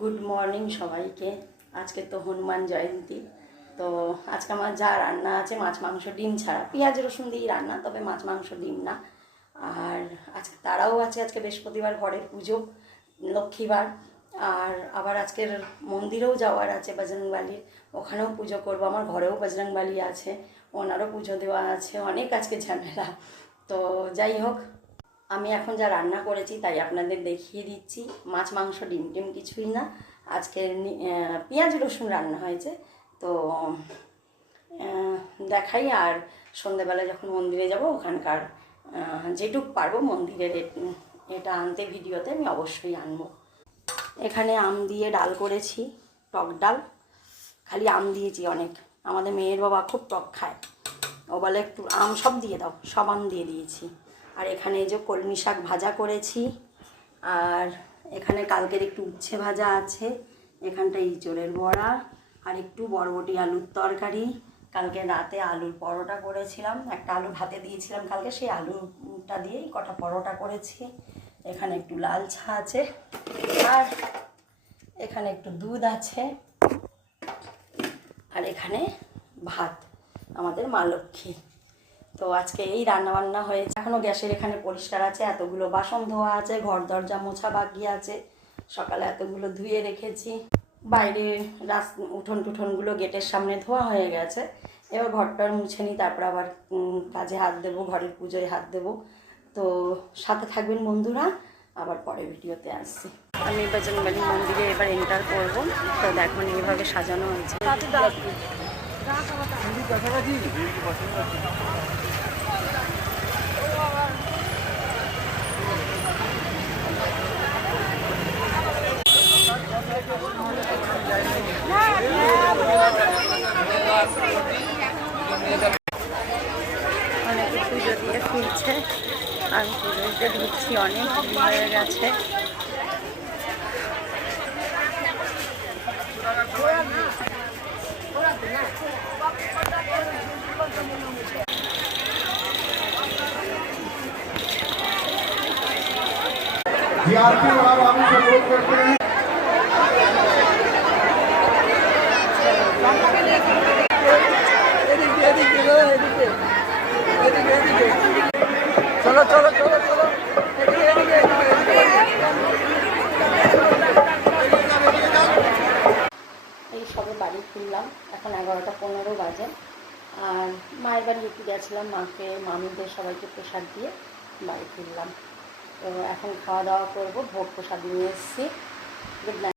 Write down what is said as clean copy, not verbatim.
Good morning সবাইকে। আজকে তো হনুমান জয়ন্তী, তো আজকে আমার যা রান্না আছে মাছ মাংস ডিম ছাড়া, পেঁয়াজ রসুন দিয়েই রান্না, তবে মাছ মাংস ডিম না। আর আজকে তারাও আছে, আজকে বৃহস্পতিবার ঘরের পুজো, লক্ষ্মীবার। আর আবার আজকের মন্দিরেও যাওয়ার আছে বজরংবলীর, ওখানেও পুজো করবো। আমার ঘরেও বজরংবলী আছে, ওনারও পুজো দেওয়া আছে, অনেক আজকে ঝামেলা। তো যাই হোক, আমি এখন যা রান্না করেছি তাই আপনাদের দেখিয়ে দিচ্ছি। মাছ মাংস ডিম টিম কিছুই না, আজকে পেঁয়াজ রসুন রান্না হয়েছে। তো দেখাই। আর সন্ধ্যেবেলা যখন মন্দিরে যাব ওখানকার যেটুক পারবো মন্দিরের এটা আনতে, ভিডিওতে আমি অবশ্যই আনবো। এখানে আম দিয়ে ডাল করেছি, টক ডাল। খালি আম দিয়েছি অনেক, আমাদের মেয়ের বাবা খুব টক খায়, ও বলে একটু আম সব দিয়ে দাও, সব আম দিয়ে দিয়েছি। আর এখানে এই যে কলমি শাক ভাজা করেছি, আর এখানে কালকের একটু উচ্ছে ভাজা আছে, এখানটা ইঁচড়ের বড়া, আর একটু বরবটি আলুর তরকারি। কালকে রাতে আলুর পরোটা করেছিলাম, একটা আলু ভাতে দিয়েছিলাম কালকে, সেই আলুটা দিয়েই কটা পরোটা করেছি। এখানে একটু লাল চা আছে, আর এখানে একটু দুধ আছে, আর এখানে ভাত, আমাদের মা লক্ষ্মী। তো আজকে এই রান্নাবান্না হয়েছে। এখনও গ্যাসের এখানে পরিষ্কার আছে, এতগুলো বাসন ধোয়া আছে, ঘর দরজা মোছা বাকি আছে, সকালে এতগুলো ধুয়ে রেখেছি। বাইরে উঠোন টুঠোনগুলো গেটের সামনে ধোয়া হয়ে গেছে, এবার ঘরটার মুছে নিই, তারপর আবার কাজে হাত দেবো, ঘরের পুজোয় হাত দেবো। তো সাথে থাকবেন বন্ধুরা, আবার পরে ভিডিওতে আসছি। আমি বজরংবলী মন্দিরে এবার এন্টার করবো। তো দেখুন এইভাবে সাজানো হয়েছে। অনেকে পুজো দিয়ে ফিরছে, আমি পুজো দিতে ঢুকছি, অনেক হয়ে গেছে। চলো চলো চলো চলো, এই সবে বাড়ি ফিরলাম, এখন 11টা 15 বাজে। আর মায়ের বাড়ি একটু গেছিলাম, মাকে মামিদের সবাইকে প্রসাদ দিয়ে বাড়ি ফিরলাম। তো এখন খাওয়া দাওয়া করবো, ভোগ প্রসাদ নিয়ে এসেছি। Good night.